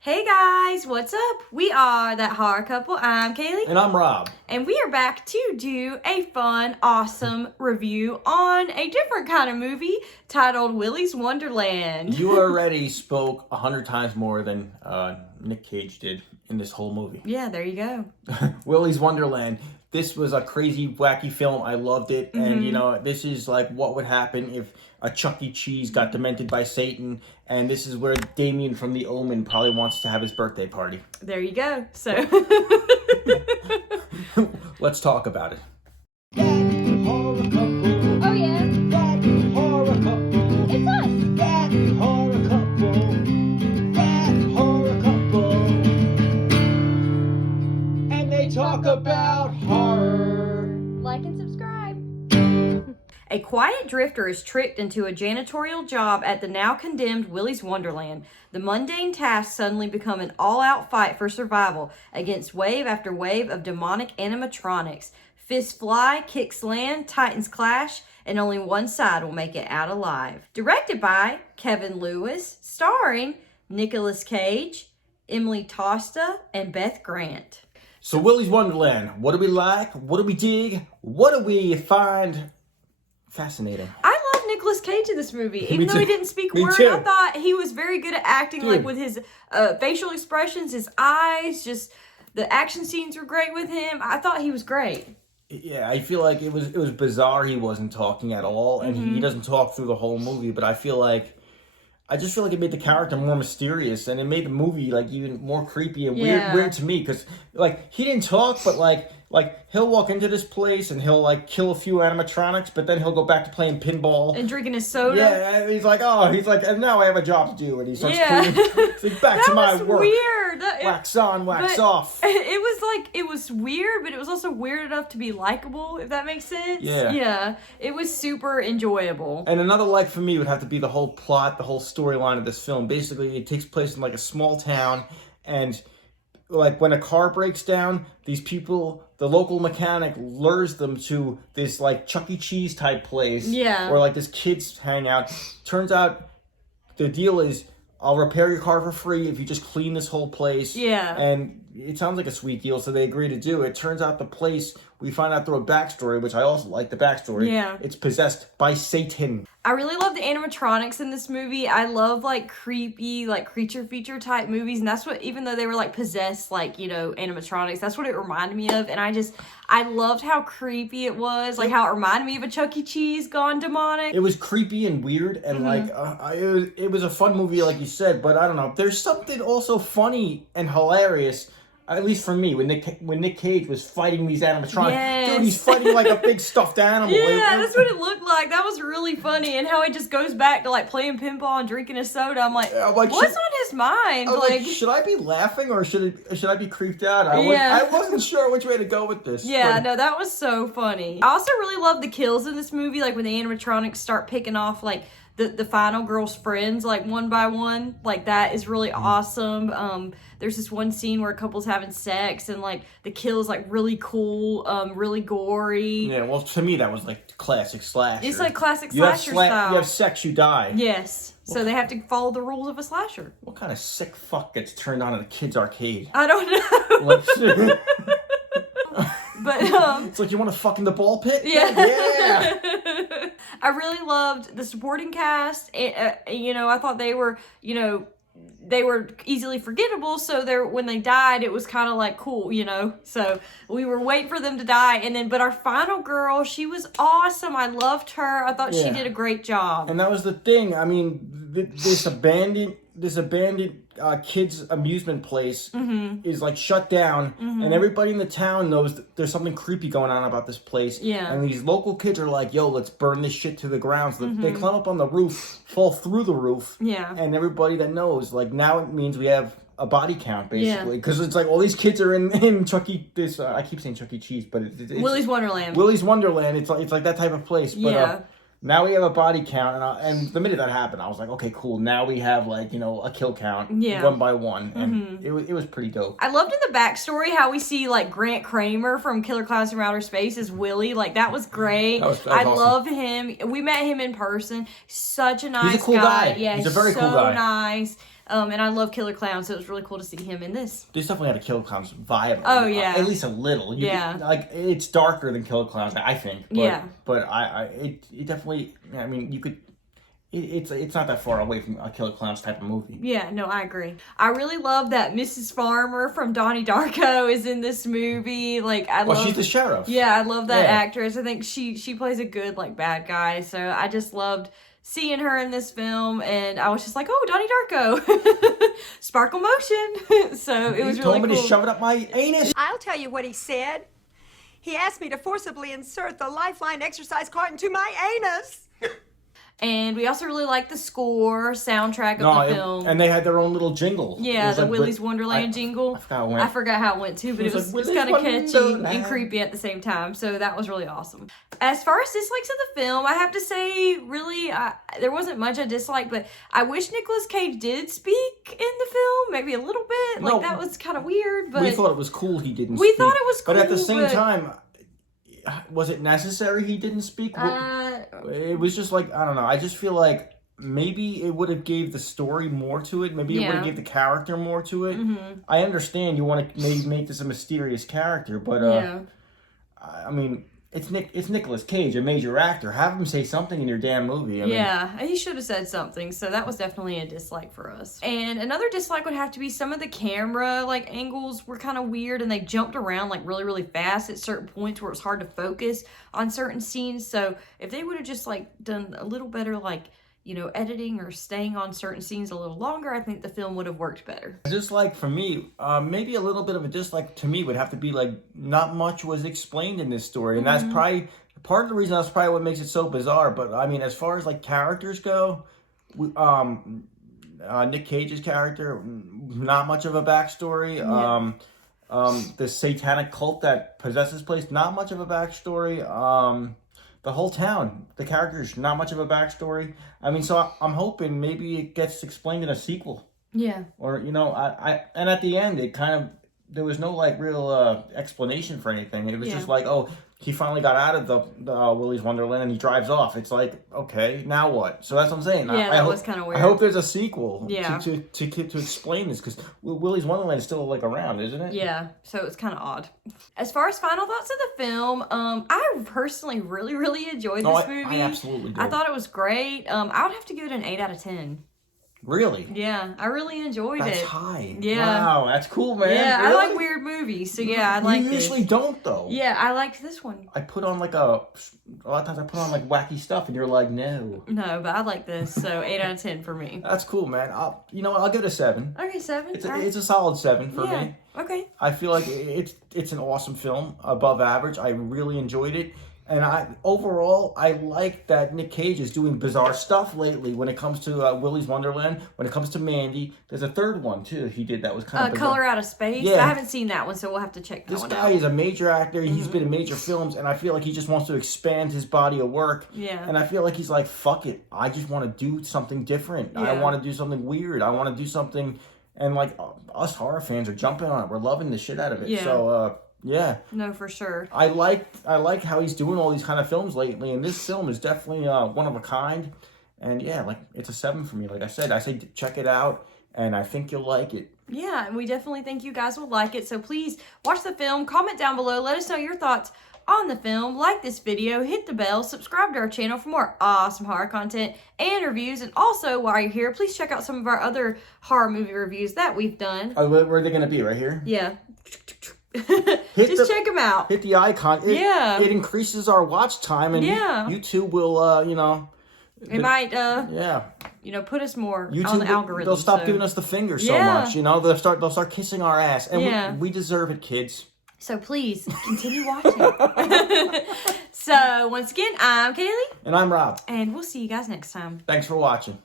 Hey guys, what's up? We are That Horror Couple. I'm Kaylee. And I'm Rob. And we are back to do a fun, awesome review on a different kind of movie titled Willy's Wonderland. You already spoke 100 times more than Nick Cage did in this whole movie. Yeah, there you go. Willy's Wonderland. This was a crazy, wacky film. I loved it. Mm-hmm. And, you know, this is like what would happen if a Chuck E. Cheese got demented by Satan. And this is where Damien from The Omen probably wants to have his birthday party. There you go. So let's talk about it. That horror couple. Oh yeah. That horror couple. It's us. That horror couple. That horror couple. And they talk about horror. Like and subscribe. A quiet drifter is tricked into a janitorial job at the now condemned Willy's Wonderland. The mundane tasks suddenly become an all-out fight for survival against wave after wave of demonic animatronics. Fists fly, kicks land, titans clash, and only one side will make it out alive. Directed by Kevin Lewis, starring Nicolas Cage, Emily Tosta, and Beth Grant. So Willy's Wonderland, what do we like? What do we dig? What do we find fascinating? I love Nicolas Cage in this movie. Even though too. he didn't speak a Me word, too. I thought he was very good at acting, Dude. like with his facial expressions, his eyes, just the action scenes were great with him. I thought he was great. Yeah, I feel like it was bizarre he wasn't talking at all, and he doesn't talk through the whole movie, but I just feel like it made the character more mysterious, and it made the movie like even more creepy and weird to me, because like he didn't talk, but like he'll walk into this place and he'll like kill a few animatronics, but then he'll go back to playing pinball And drinking his soda. Yeah, and he's like, and now I have a job to do, and he starts cleaning. It's like, back That to my was work. weird. Wax on, wax but off. It was weird, but it was also weird enough to be likable, if that makes sense. Yeah. Yeah. It was super enjoyable. And another like for me would have to be the whole plot, the whole storyline of this film. Basically, it takes place in like a small town, and like when a car breaks down, these people, the local mechanic lures them to this like Chuck E. Cheese type place. Yeah. Where like this kids hang out. Turns out the deal is I'll repair your car for free if you just clean this whole place. Yeah. And it sounds like a sweet deal, so they agree to do it. Turns out the place, we find out through a backstory, which I also like the backstory. Yeah. It's possessed by Satan. I really love the animatronics in this movie. I love like creepy, like creature feature type movies. And that's what, even though they were like possessed, like, you know, animatronics, that's what it reminded me of. And I loved how creepy it was. Like how it reminded me of a Chuck E. Cheese gone demonic. It was creepy and weird, and it was a fun movie, like you said. But I don't know. There's something also funny and hilarious, at least for me, when Nick Cage was fighting these animatronics. Yes. Dude, he's fighting like a big stuffed animal. Yeah, that's what it looked like. That was really funny. And how he just goes back to like playing pinball and drinking a soda. I'm like, what's on his mind? I was like, should I be laughing or should I be creeped out? I wasn't sure which way to go with this. Yeah, no, that was so funny. I also really love the kills in this movie, like when the animatronics start picking off like the final girl's friends, like one by one. Like that is really awesome. There's this one scene where a couple's having sex and like the kill is like really cool, really gory. Yeah, well, to me that was like classic slasher. It's like classic slasher style. You have sex, you die. Yes. So they have to follow the rules of a slasher. What kind of sick fuck gets turned on in a kid's arcade? I don't know. Like, But it's like, you want to fuck in the ball pit? Yeah. I really loved the supporting cast. You know, I thought they were, you know, they were easily forgettable, so when they died, it was kind of like cool, you know. So we were waiting for them to die, but our final girl, she was awesome. I loved her. I thought she did a great job. And that was the thing. I mean, this abandoned kids amusement place is like shut down, and everybody in the town knows that there's something creepy going on about this place. Yeah. And these local kids are like, yo, let's burn this shit to the ground. So they climb up on the roof, fall through the roof. Yeah. And everybody that knows, like, now it means we have a body count, basically. Because it's like all these kids are in Chuck E. I keep saying Chuck E. Cheese, but it's Willy's Wonderland. Willy's Wonderland. It's like that type of place. But, Yeah. now we have a body count, and the minute that happened, I was like, okay, cool. Now we have, like, you know, a kill count, one by one, and it was pretty dope. I loved in the backstory how we see, like, Grant Kramer from Killer Clowns from Outer Space as Willy. Like, that was great. That was I awesome. love him. We met him in person. Such a nice He's a cool guy. Yeah, He's a very cool guy. nice. And I love Killer Clown, so it was really cool to see him in this. They definitely had a Killer Clowns vibe. Oh, yeah. At least a little. Like, it's darker than Killer Clowns, I think. But, But it definitely, I mean, you could... It's not that far away from a Killer Clowns type of movie. Yeah, no, I agree. I really love that Mrs. Farmer from Donnie Darko is in this movie. Like, she's the sheriff. Yeah, I love that actress. I think she plays a good, like, bad guy. So I just loved seeing her in this film, and I was just like, oh, Donnie Darko. Sparkle motion. So it was really cool. He told me to shove it up my anus. I'll tell you what he said. He asked me to forcibly insert the Lifeline exercise card into my anus. And we also really like the soundtrack of the film. And they had their own little jingle. Yeah, the Willy's Wonderland jingle. I forgot how it went too, but it was kind of catchy and creepy at the same time. So that was really awesome. As far as dislikes of the film, I have to say, really, there wasn't much I disliked, but I wish Nicolas Cage did speak in the film, maybe a little bit. Like, that was kind of weird, but... We thought it was cool he didn't speak. We thought it was cool, but at the same time... Was it necessary he didn't speak? It was just like, I don't know. I just feel like maybe it would have gave the story more to it. Maybe it would have gave the character more to it. Mm-hmm. I understand you want to maybe make this a mysterious character, but I mean, it's Nicolas Cage, a major actor. Have him say something in your damn movie. I mean, he should have said something. So that was definitely a dislike for us. And another dislike would have to be some of the camera angles were kind of weird, and they jumped around really, really fast at certain points where it was hard to focus on certain scenes. So if they would have just done a little better editing or staying on certain scenes a little longer, I think the film would have worked better. Dislike for me, maybe a little bit of a dislike to me would have to be not much was explained in this story, and that's probably part of the reason. That's probably what makes it so bizarre. But I mean, as far as characters go, Nick Cage's character, not much of a backstory. The satanic cult that possesses this place, not much of a backstory. The whole town, the characters, not much of a backstory. I mean, so I'm hoping maybe it gets explained in a sequel. Yeah. Or, and at the end, it kind of, there was no real explanation for anything. It was just he finally got out of the Willy's Wonderland and he drives off. It's okay, now what? So that's what I'm saying. Yeah, that was kind of weird. I hope there's a sequal to explain this, because Willy's Wonderland is still around, isn't it? Yeah, so it's kind of odd. As far as final thoughts of the film, I personally really, really enjoyed this movie. I absolutely did. I thought it was great. I would have to give it an 8 out of 10. Really? Yeah, I really enjoyed it. That's high. Yeah. Wow, that's cool, man. Yeah, really? I like weird movies, so yeah, I like this. You usually don't, though. Yeah, I liked this one. I put on a lot of times I put on wacky stuff, and you're like, no. No, but I like this, so 8 out of 10 for me. That's cool, man. I'll give it a 7. Okay, 7. It's a solid 7 for me. Okay. I feel like it's an awesome film, above average. I really enjoyed it. And overall, I like that Nick Cage is doing bizarre stuff lately when it comes to Willy's Wonderland, when it comes to Mandy. There's a third one, too, he did that was kind of bizarre. Color Out of Space? Yeah. I haven't seen that one, so we'll have to check that one out. This guy is a major actor. He's been in major films, and I feel like he just wants to expand his body of work. Yeah. And I feel like he's like, fuck it. I just want to do something different. Yeah. I want to do something weird. I want to do something... And, us horror fans are jumping on it. We're loving the shit out of it. Yeah. So, yeah. No, for sure. I like how he's doing all these kind of films lately, and this film is definitely one of a kind. And yeah, it's a 7 for me. Like I say check it out, and I think you'll like it. Yeah, and we definitely think you guys will like it. So please watch the film, comment down below, let us know your thoughts on the film, like this video, hit the bell, subscribe to our channel for more awesome horror content and reviews. And also, while you're here, please check out some of our other horror movie reviews that we've done. Oh, where are they going to be? Right here? Yeah. Just check them out. Hit the icon. It increases our watch time, and YouTube will, It might, put us more on the algorithm. They'll stop giving us the finger so much. They'll start kissing our ass, and we deserve it, kids. So please continue watching. So once again, I'm Kaylee, and I'm Rob, and we'll see you guys next time. Thanks for watching.